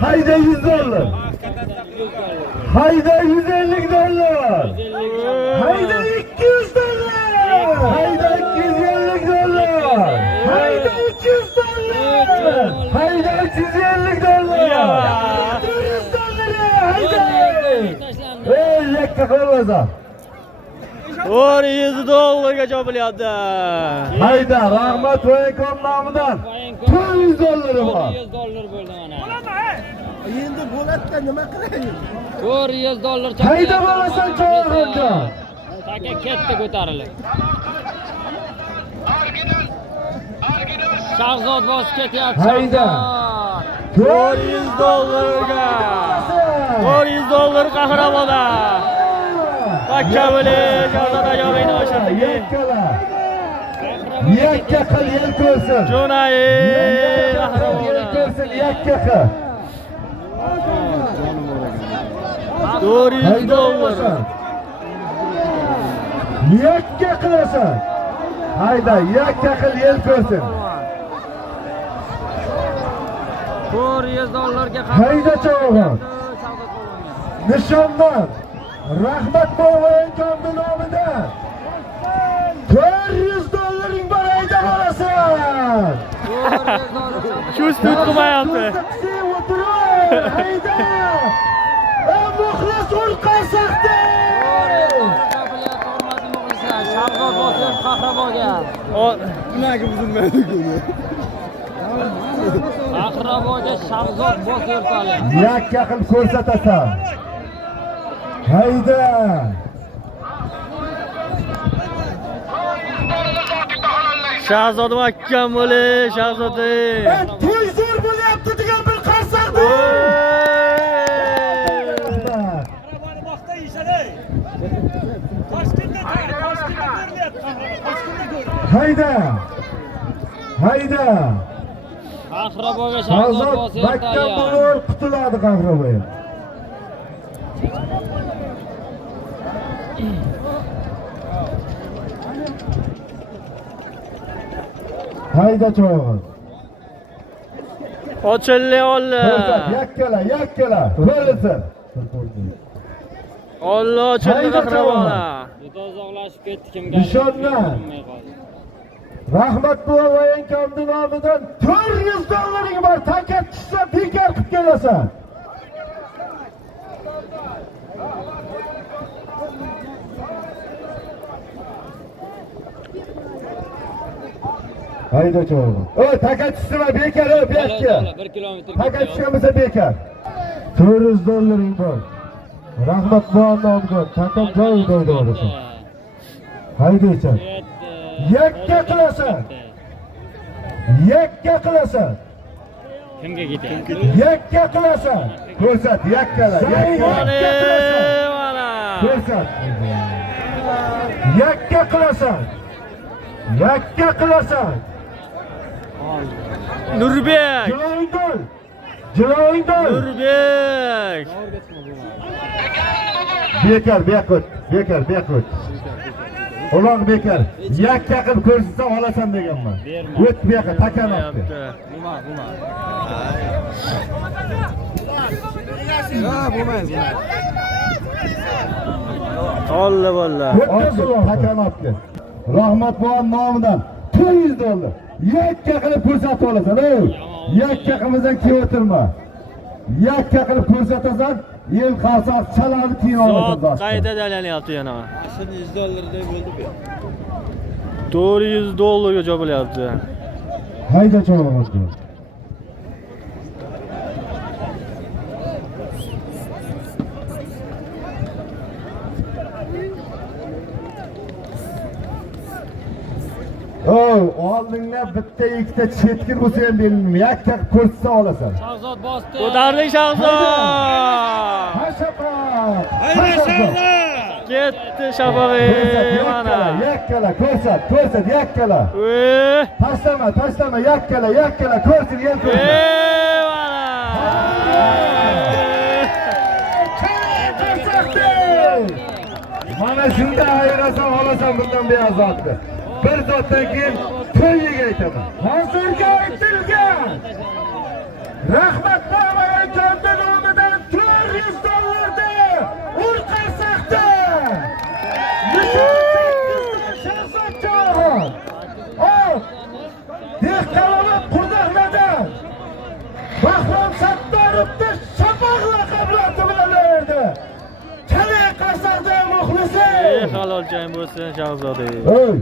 Hayda 100 dollar. Hayda 150 dollar. Hayda 200 dollar. Hayda 250 dollar. Hayda 300 dollar. Hayda 350 dollar. 400 dollar. Hayda. Yakka qo'ymaza. 400 dollarga chopilyapti. Hayda, rahmat voyinkom nomidan 400 dollari bor. 400 dollar bo'ldi mana. Endi bo'ladda nima qilaylik? 400 dollar Hayda bo'lasan cho'g'imjon. Taka ketdi ko'tarilib. Shahzod bosib ketyapti. Hayda. 400 dollarga. 400 dollar qahramonda. Bakka bo'ling, Shahzod ajoyibini oshirdi. Yakka qil yel ko'rsin. Jo'nay Yel ko'rsin, yakka qil. 400 dollar. Yakka qilasan. Hayda, yakka qil yel ko'rsin. 400 dollarga Hayda cho'g'im. Nishondan rahmat voyinkom nomidan 400 dollaring bor hayda bo'lasan. 400 dollar. Shu ustun qilmayapti. Hayda. Muxlis urqansaqdi. Hurmatli muxlislar, Shahzod bosib qahramonga. Nimaga buzilmaydi kuni? Qahramonga Shahzod bosib qali. Yakka qilib ko'rsatasan. Hayda. Shahzod mahkam bo'ling, Shahzod. To'y zo'r bo'lyapti degan bir qarsaqdi. Hayda. Hayda. Qahramonga Shahzod Shahzod bosib mahkam qali. bo'lib qutuladi qahramon. Hayda cho'g'im. Ochilli olla. Yakkala, yakkala. Ko'rsin. Olla ochilli qahramona. Tozoqlashib ketdi kimga? Nishondan rahmat voyinkom nomidan 400 dollaring bor. Taka tushsa bekor qilib kelasan. Hayda cho'g'im. Taka tushsa bekor, bekor. 1 kilometr. Taka tushmasa bekor. 400 dollaring bor. Rahmat nomidan taka joyida o'rasan. Haydaysan. Yakka qilasan. Yakka qilasan. Kimga ketyapti? Yakka qilasan. Ko'rsat, yakkala. Mana. Ko'rsat. Yakka qilasan. Yakka qilasan. Nurbek. Jiloyingdol. Jiloyingdol. Nurbek. Bekor, bekor, bekor, bekor. Uloq bekor. Yakka qilib ko'rsatsa olasan deganman. O't beqa takan oldi. Nima? Ha, bo'lmaydi. Olla bolla. Takan oldi. Rahmat bolam nomidan 400 dollar. Yakka qilib ko'rsatib olasan. Yakka qilmasang kelib o'tirma. Yakka qilib ko'rsatasan, el qarsoq chalani tiyin olasan. Zot qayta dalanyapti yana. 100 dollarday bo'ldi bu. 400 dollarga chopilyapti. Hayda cho'g'im. Oldingda bitta ikkita chetkir bo'lsa ham berilmaydi. Yakka ko'rsatsa olasan. Shahzod bosdi. Ko'tardik Shahzod. Hashaqoq. Hayda Shahzod. Ketdi Shafag'i mana. Yakkala, ko'rsat, ko'rsat, yakkala. Tashlama, yakkala, ko'rsin, el ko'rsin. Mana shunda ayirasan, olasan bundan beyazotni. Bir zotdan keyin to'yiga aytaman. Hozirga aytilgan rahmat voyinkom Salomat Qurdaqlardan Bahrom Sattarovni Shafaq laqablari bilan berdi. Kalay Qarsoqda muxlisi. Halol jang bo'lsin Shahzoda. Ey